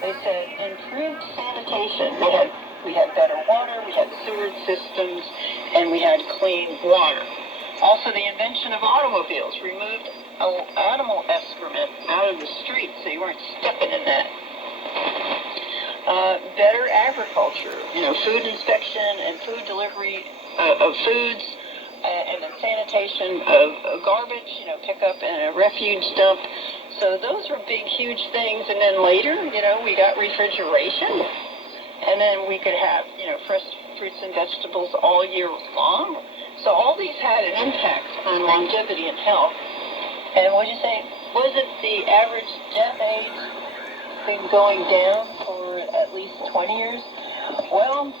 They said improved sanitation. We had better water, we had sewer systems, and we had clean water. Also, the invention of automobiles removed animal excrement out of the street, so you weren't stepping in that. Better agriculture, food inspection and food delivery of foods, and then sanitation of garbage, pickup and a refuge dump. So those were big, huge things. And then later, we got refrigeration, and then we could have, fresh fruits and vegetables all year long. So all these had an impact on longevity and health. And what did you say? Wasn't the average death age been going down for at least 20 years? Well,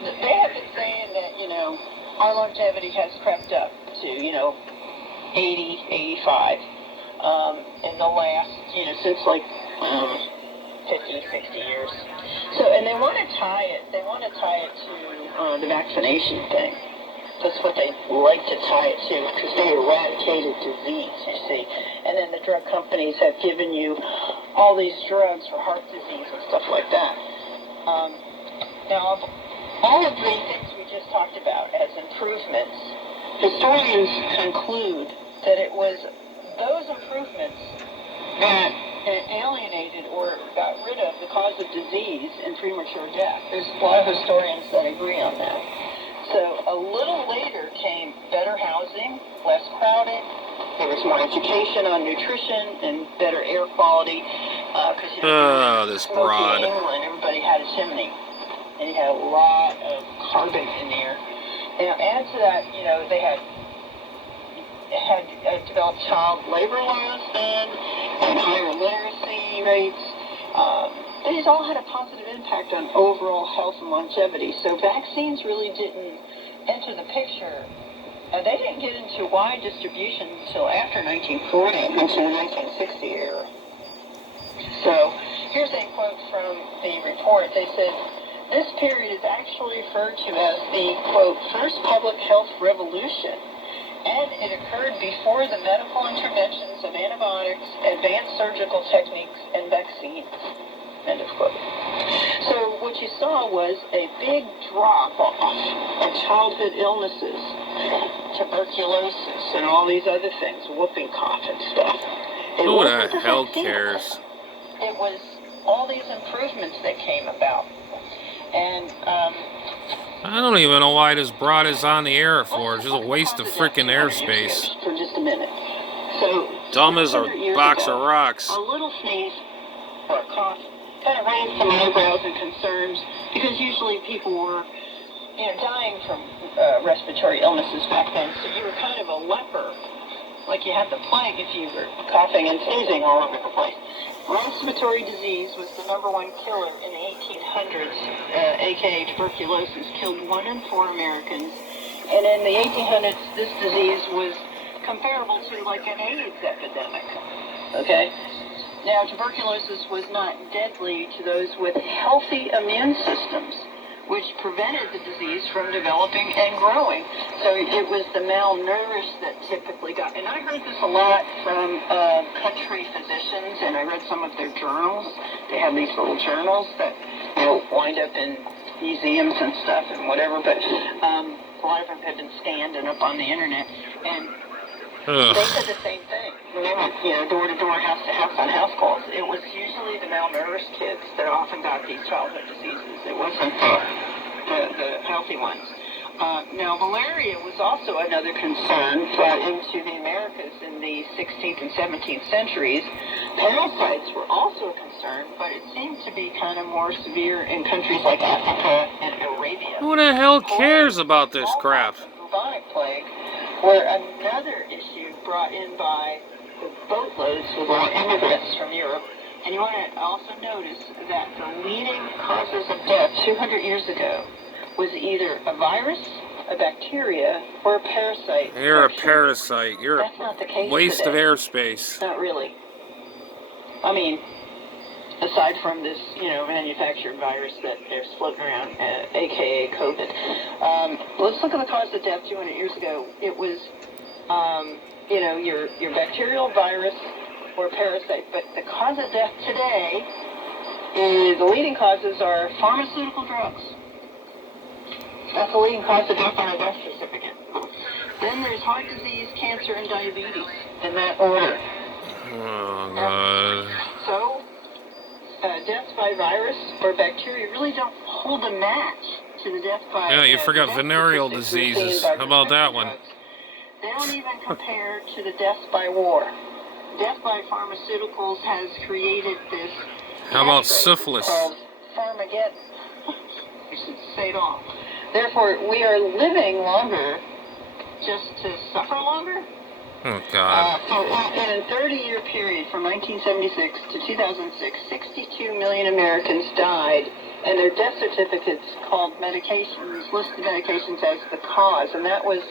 they have been saying that, our longevity has crept up to, 80, 85 in the last, since like 50, 60 years. So, and they want to tie it to the vaccination thing. That's what they like to tie it to, because they eradicated disease, you see. And then the drug companies have given you all these drugs for heart disease and stuff like that. Now, all of the things we just talked about as improvements, historians conclude that it was those improvements that alienated or got rid of the cause of disease and premature death. There's a lot of historians that agree on that. So a little later came better housing, less crowded. There was more education on nutrition and better air quality. Because this broad. in England, everybody had a chimney, and you had a lot of carbon in the air. Now add to that, they had developed child labor laws then, and higher literacy rates. These all had a positive impact on overall health and longevity. So vaccines really didn't enter the picture. They didn't get into wide distribution until after 1940, until the 1960 era. So here's a quote from the report. They said, this period is actually referred to as the, quote, first public health revolution. And it occurred before the medical interventions of antibiotics, advanced surgical techniques, and vaccines. End of quote. So what you saw was a big drop-off of childhood illnesses, tuberculosis, and all these other things, whooping cough and stuff. Who the hell cares? It was all these improvements that came about. And, I don't even know why this broad is on the air for. It's just a waste of freaking airspace. For just a minute. So, dumb as a box of rocks. A little sneeze or a cough kind of raised some eyebrows and concerns, because usually people were, dying from respiratory illnesses back then. So you were kind of a leper, like you had the plague if you were coughing and sneezing all over the place. Respiratory disease was the #1 killer in the 1800s, aka tuberculosis, killed 1 in 4 Americans. And in the 1800s, this disease was comparable to like an AIDS epidemic. Okay? Now, tuberculosis was not deadly to those with healthy immune systems, which prevented the disease from developing and growing. So it was the malnourished that typically got, and I heard this a lot from country physicians, and I read some of their journals. They have these little journals that wind up in museums and stuff and whatever, but a lot of them have been scanned and up on the internet, and they said the same thing. When they went, door to door, house to house on house calls, it was usually the malnourished kids that often got these childhood diseases. It wasn't the healthy ones. Now, malaria was also another concern brought into the Americas in the 16th and 17th centuries. Parasites were also a concern, but it seemed to be kind of more severe in countries like Africa and Arabia. Who the hell cares about this crap? Bubonic plague were another issue brought in by the boatloads with immigrants from Europe. And you want to also notice that the leading causes of death 200 years ago was either a virus, a bacteria, or a parasite. You're a parasite. You're That's not the case waste today. of airspace. Not really. I mean, aside from this, manufactured virus that there's floating around, aka COVID. Let's look at the cause of death 200 years ago. It was, your bacterial virus or parasite. But the cause of death today is, the leading causes are pharmaceutical drugs. That's the leading cause of death on a death certificate. Then there's heart disease, cancer, and diabetes, in that order. Oh, God. So, deaths by virus or bacteria really don't hold a match to the death by... Yeah, you forgot death venereal statistics we're seeing diseases. by How about that prescription one? drugs. They don't even compare to the deaths by war. Death by pharmaceuticals has created this... How about catchphrase syphilis? called Pharmageddon. I should say it all. Therefore, we are living longer just to suffer longer. Oh, God. In a 30-year period from 1976 to 2006, 62 million Americans died, and their death certificates called medications, listed medications as the cause, and that was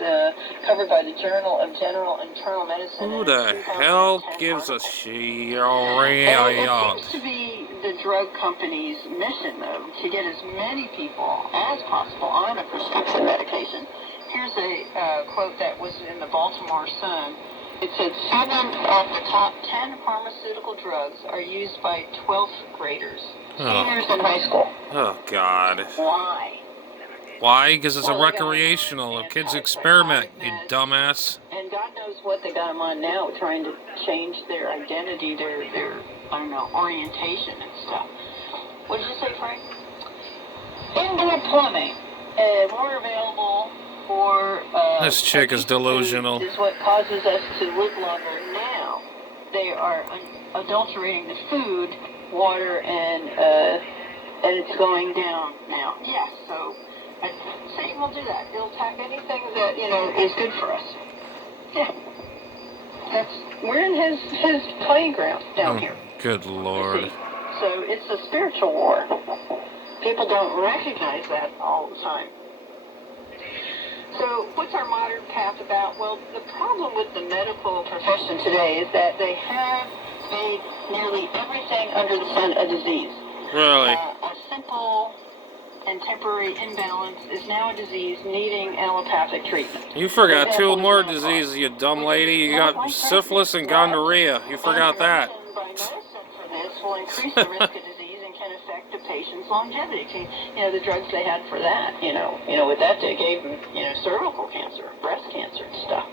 covered by the Journal of General Internal Medicine. Who the hell gives a shit? It seems to be the drug company's mission, though, to get as many people as possible on a prescription medication. Here's a quote that was in the Baltimore Sun. It said 7 of the top 10 pharmaceutical drugs are used by 12th graders, seniors in high school. Oh, God. Why? Why? Because it's a recreational. Kids experiment, you dumbass. And God knows what they got them on now, trying to change their identity, their I don't know, orientation and stuff. What did you say, Frank? Indoor plumbing. More available for... This chick is delusional. Is what causes us to live longer now. They are adulterating the food, water, and it's going down now. Yes, so Satan will do that. He'll attack anything that, is good for us. Yeah. We're in his playground down here. Good Lord. So it's a spiritual war. People don't recognize that all the time. So what's our modern path about? Well, the problem with the medical profession today is that they have made nearly everything under the sun a disease. Really? A simple and temporary imbalance is now a disease needing allopathic treatment. You forgot 2 more diseases, you dumb lady. You got syphilis and gonorrhea. You forgot that. By medicine for this will increase the risk of disease and can affect a patient's longevity. The drugs they had for that, with that they gave them, cervical cancer, breast cancer and stuff.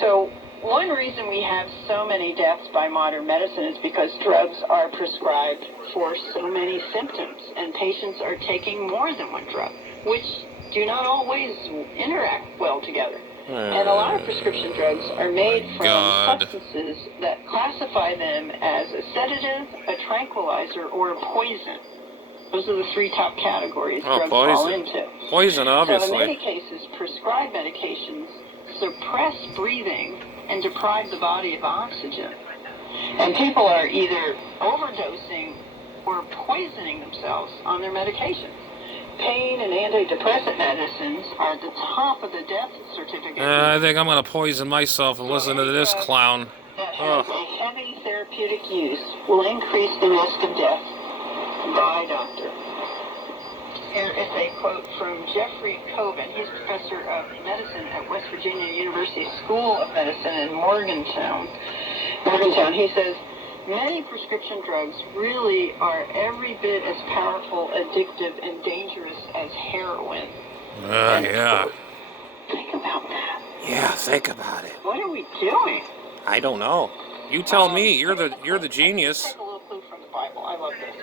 So one reason we have so many deaths by modern medicine is because drugs are prescribed for so many symptoms, and patients are taking more than one drug, which do not always interact well together. And a lot of prescription drugs are made from substances that classify them as a sedative, a tranquilizer, or a poison. Those are the 3 top categories drugs fall into. Poison, obviously. So in many cases, prescribed medications suppress breathing and deprive the body of oxygen. And people are either overdosing or poisoning themselves on their medications. Pain and antidepressant medicines are at the top of the death certificate. I think I'm going to poison myself and listen to this clown. That has a heavy therapeutic use will increase the risk of death. Die, doctor. Here is a quote from Jeffrey Coven. He's professor of medicine at West Virginia University School of Medicine in Morgantown. He says, many prescription drugs really are every bit as powerful, addictive, and dangerous as heroin. Yeah. Think about that. Yeah, think about it. What are we doing? I don't know. You tell me. You're the genius. Take a little clue from the Bible. I love this.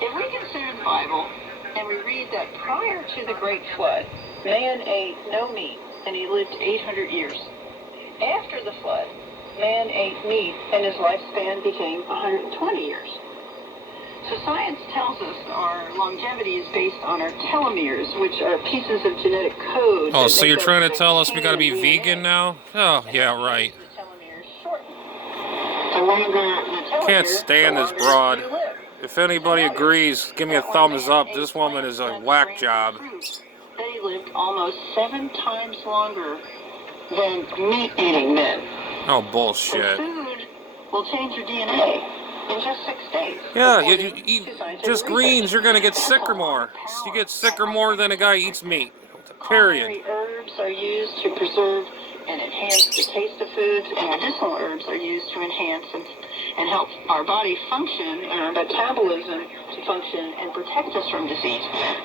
If we consider the Bible and we read that prior to the Great Flood, man ate no meat and he lived 800 years. After the flood, man ate meat and his lifespan became 120 years. So science tells us our longevity is based on our telomeres, which are pieces of genetic code. Oh, so you're trying to tell us we gotta be vegan now? Oh, yeah, right. The telomeres shorten. The longer the telomeres, Can't stand this broad. If anybody agrees, give me a thumbs up. This woman is a whack job. They lived almost 7 times longer than meat-eating men. Oh, bullshit. Food will change your DNA in just 6 days. Yeah, you eat just greens, you're going to get sicker more. You get sicker more than a guy eats meat. Period. Culinary herbs are used to preserve and enhance the taste of foods, and medicinal herbs are used to enhance and help our body function and our metabolism to function and protect us from disease.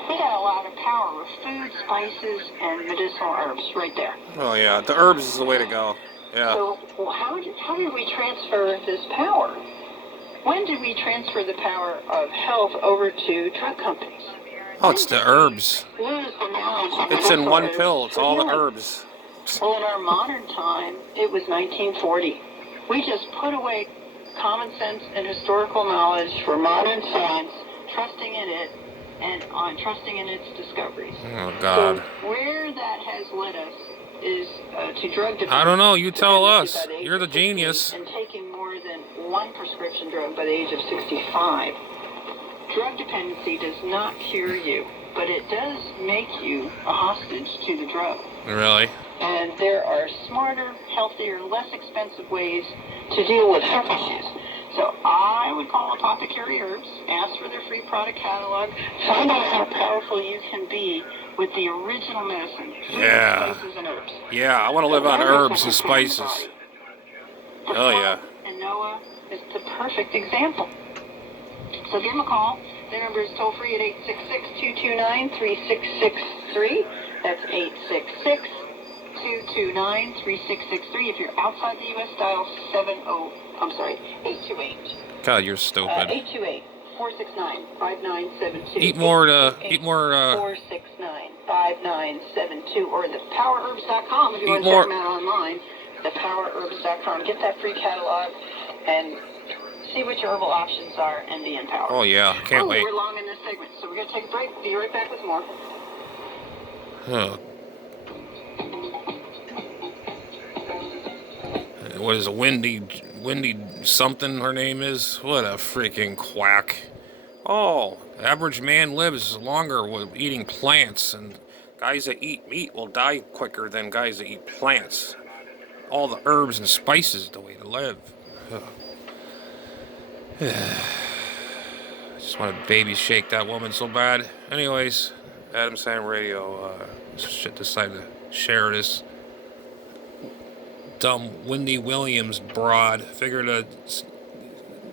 We got a lot of power with food, spices, and medicinal herbs right there. Oh yeah, the herbs is the way to go. Yeah. So well, how did we transfer this power? When did we transfer the power of health over to drug companies? Oh, it's the herbs. Lose the knowledge of It's in medicinal one herbs pill. It's for all the healing. herbs. Well, in our modern time, it was 1940. We just put away common sense and historical knowledge for modern science, trusting in it and trusting in its discoveries. Oh God. So where that has led us is to drug dependency. I don't know. You tell us. by the age You're of the 50 genius. And taking more than one prescription drug by the age of 65. Drug dependency does not cure you, but it does make you a hostage to the drug. Really? And there are smarter, healthier, less expensive ways to deal with health issues. So I would call Apothecary Herbs, ask for their free product catalog, find out how powerful you can be with the original medicine, Yeah. spices and herbs. Yeah, I want to live on herbs and spices. Oh yeah. And Noah is the perfect example. So give them a call. Their number is toll free at 866-229-3663. That's 866-229-3663. If you're outside the U.S., dial 828. God, you're stupid. 828-469-5972. Eat more 469-5972, or thepowerherbs.com if you want to check them out online. Thepowerherbs.com. Get that free catalog and see what your herbal options are and be empowered. Oh yeah, can't wait. We're long in this segment, so we're going to take a break. Be right back with more. Huh. What is it, Wendy something her name is? What a freaking quack. Oh, average man lives longer with eating plants, and guys that eat meat will die quicker than guys that eat plants. All the herbs and spices the way to live. I just want to baby shake that woman so bad. Anyways, Adam Sam Radio decided to share this dumb Wendy Williams broad. Figured to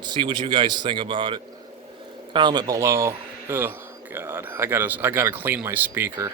see what you guys think about it. Comment below. Oh God, I gotta clean my speaker.